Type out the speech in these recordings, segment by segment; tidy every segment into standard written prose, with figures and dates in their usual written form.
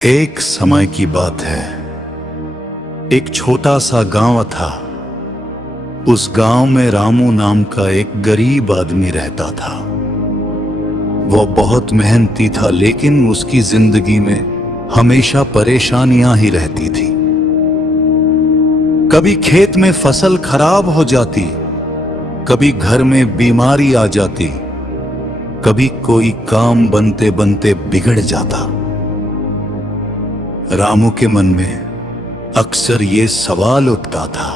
एक समय की बात है। एक छोटा सा गांव था। उस गांव में रामू नाम का एक गरीब आदमी रहता था। वो बहुत मेहनती था, लेकिन उसकी जिंदगी में हमेशा परेशानियां ही रहती थी। कभी खेत में फसल खराब हो जाती, कभी घर में बीमारी आ जाती, कभी कोई काम बनते बनते बिगड़ जाता। रामू के मन में अक्सर ये सवाल उठता था,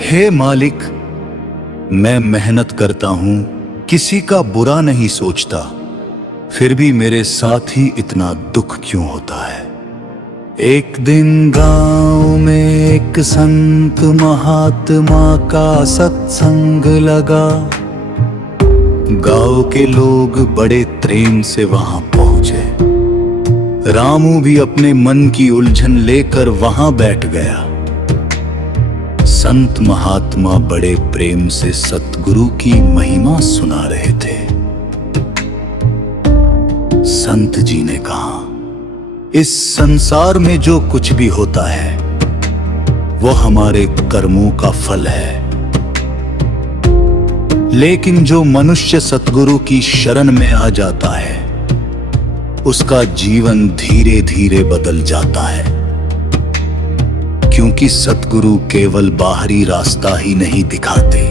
हे मालिक, मैं मेहनत करता हूं, किसी का बुरा नहीं सोचता, फिर भी मेरे साथ ही इतना दुख क्यों होता है। एक दिन गांव में एक संत महात्मा का सत्संग लगा। गांव के लोग बड़े प्रेम से वहां पहुंचे। रामू भी अपने मन की उलझन लेकर वहां बैठ गया। संत महात्मा बड़े प्रेम से सतगुरु की महिमा सुना रहे थे। संत जी ने कहा, इस संसार में जो कुछ भी होता है वो हमारे कर्मों का फल है, लेकिन जो मनुष्य सतगुरु की शरण में आ जाता है उसका जीवन धीरे धीरे बदल जाता है, क्योंकि सतगुरु केवल बाहरी रास्ता ही नहीं दिखाते,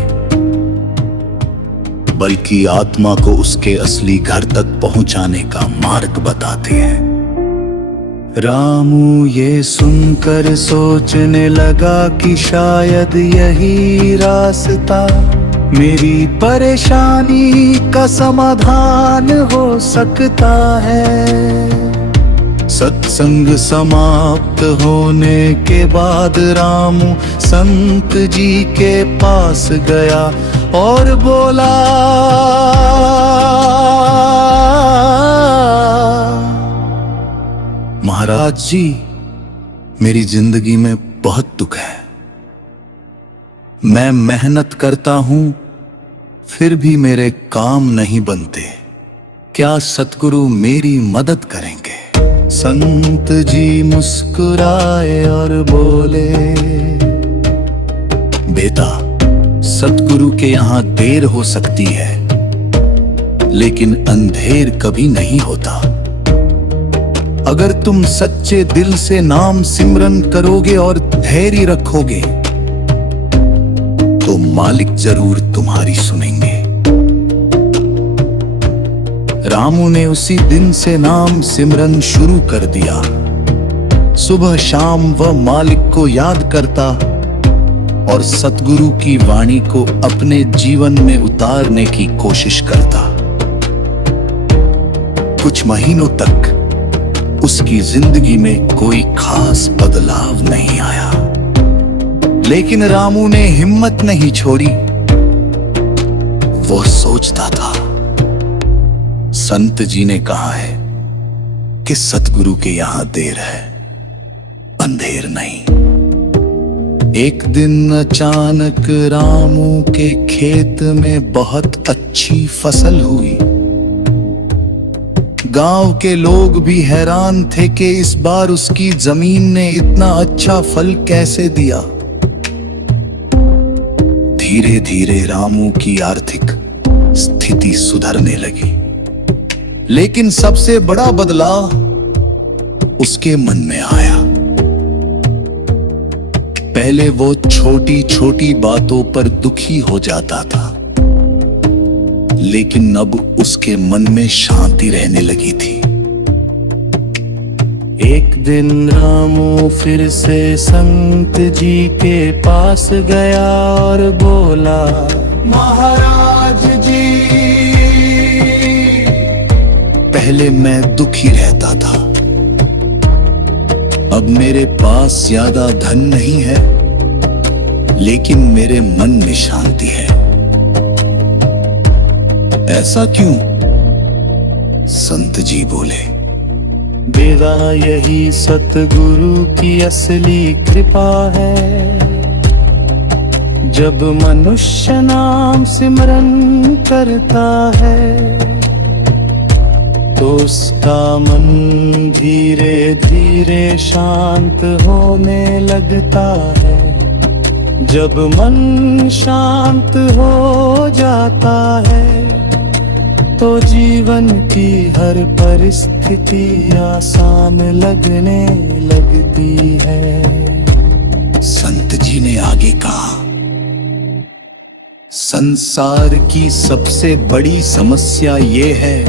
बल्कि आत्मा को उसके असली घर तक पहुंचाने का मार्ग बताते हैं। रामू ये सुनकर सोचने लगा कि शायद यही रास्ता मेरी परेशानी का समाधान हो सकता है। सत्संग समाप्त होने के बाद रामू संत जी के पास गया और बोला, महाराज जी, मेरी जिंदगी में बहुत दुख है। मैं मेहनत करता हूं, फिर भी मेरे काम नहीं बनते। क्या सतगुरु मेरी मदद करेंगे? संत जी मुस्कुराए और बोले, बेटा, सतगुरु के यहां देर हो सकती है, लेकिन अंधेर कभी नहीं होता। अगर तुम सच्चे दिल से नाम सिमरन करोगे और धैर्य रखोगे तो मालिक जरूर तुम्हारी सुनेंगे। रामू ने उसी दिन से नाम सिमरन शुरू कर दिया। सुबह शाम वह मालिक को याद करता और सतगुरु की वाणी को अपने जीवन में उतारने की कोशिश करता। कुछ महीनों तक उसकी जिंदगी में कोई खास बदलाव नहीं आया, लेकिन रामू ने हिम्मत नहीं छोड़ी। वो सोचता था, संत जी ने कहा है कि सतगुरु के यहां देर है, अंधेर नहीं। एक दिन अचानक रामू के खेत में बहुत अच्छी फसल हुई। गांव के लोग भी हैरान थे कि इस बार उसकी जमीन ने इतना अच्छा फल कैसे दिया। धीरे धीरे रामू की आर्थिक स्थिति सुधरने लगी, लेकिन सबसे बड़ा बदलाव उसके मन में आया। पहले वो छोटी छोटी बातों पर दुखी हो जाता था, लेकिन अब उसके मन में शांति रहने लगी थी। एक दिन रामू फिर से संत जी के पास गया और बोला, महाराज जी, पहले मैं दुखी रहता था, अब मेरे पास ज्यादा धन नहीं है, लेकिन मेरे मन में शांति है। ऐसा क्यों? संत जी बोले, बेटा, यही सतगुरु की असली कृपा है। जब मनुष्य नाम सिमरन करता है, तो उसका मन धीरे धीरे शांत होने लगता है। जब मन शांत हो जाता है तो जीवन की हर परिस्थिति आसान लगने लगती है। संत जी ने आगे कहा, संसार की सबसे बड़ी समस्या ये है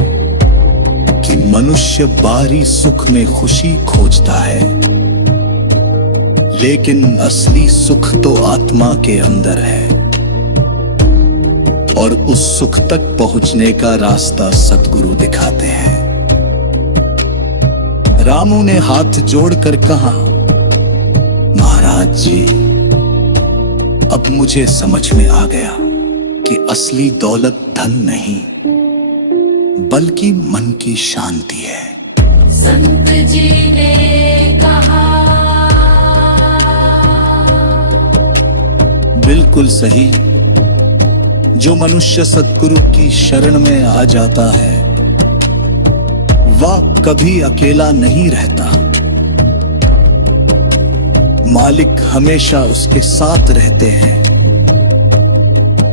कि मनुष्य बाहरी सुख में खुशी खोजता है, लेकिन असली सुख तो आत्मा के अंदर है और उस सुख तक पहुंचने का रास्ता सतगुरु दिखाते हैं। रामू ने हाथ जोड़कर कहा, महाराज जी, अब मुझे समझ में आ गया कि असली दौलत धन नहीं बल्कि मन की शांति है। संत जी ने कहा, बिल्कुल सही। जो मनुष्य सतगुरु की शरण में आ जाता है वह कभी अकेला नहीं रहता। मालिक हमेशा उसके साथ रहते हैं।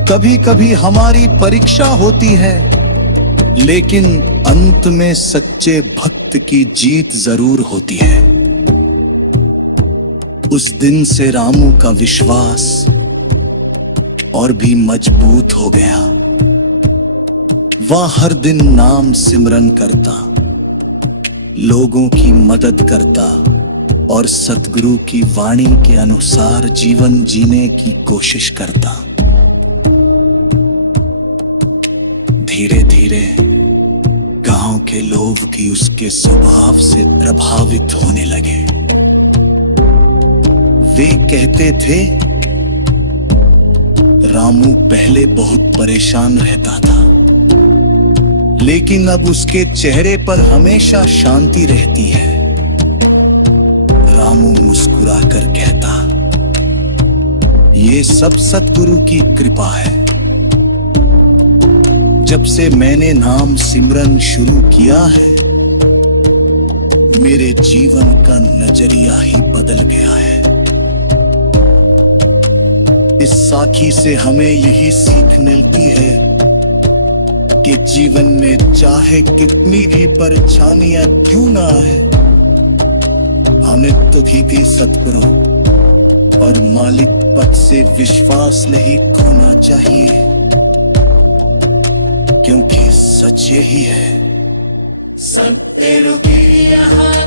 कभी कभी हमारी परीक्षा होती है, लेकिन अंत में सच्चे भक्त की जीत जरूर होती है। उस दिन से रामू का विश्वास और भी मजबूत हो गया। वह हर दिन नाम सिमरन करता, लोगों की मदद करता और सतगुरु की वाणी के अनुसार जीवन जीने की कोशिश करता। धीरे धीरे गांव के लोग भी उसके स्वभाव से प्रभावित होने लगे। वे कहते थे, रामू पहले बहुत परेशान रहता था, लेकिन अब उसके चेहरे पर हमेशा शांति रहती है। रामू मुस्कुराकर कहता, ये सब सतगुरु की कृपा है। जब से मैंने नाम सिमरन शुरू किया है, मेरे जीवन का नजरिया ही बदल गया है। इस साखी से हमें यही सीख मिलती है कि जीवन में चाहे कितनी भी परेशानियां क्यों ना है, हमें तो भी सतगुरु और मालिक पद से विश्वास नहीं खोना चाहिए, क्योंकि सच यही है, सत्य रुकी यहाँ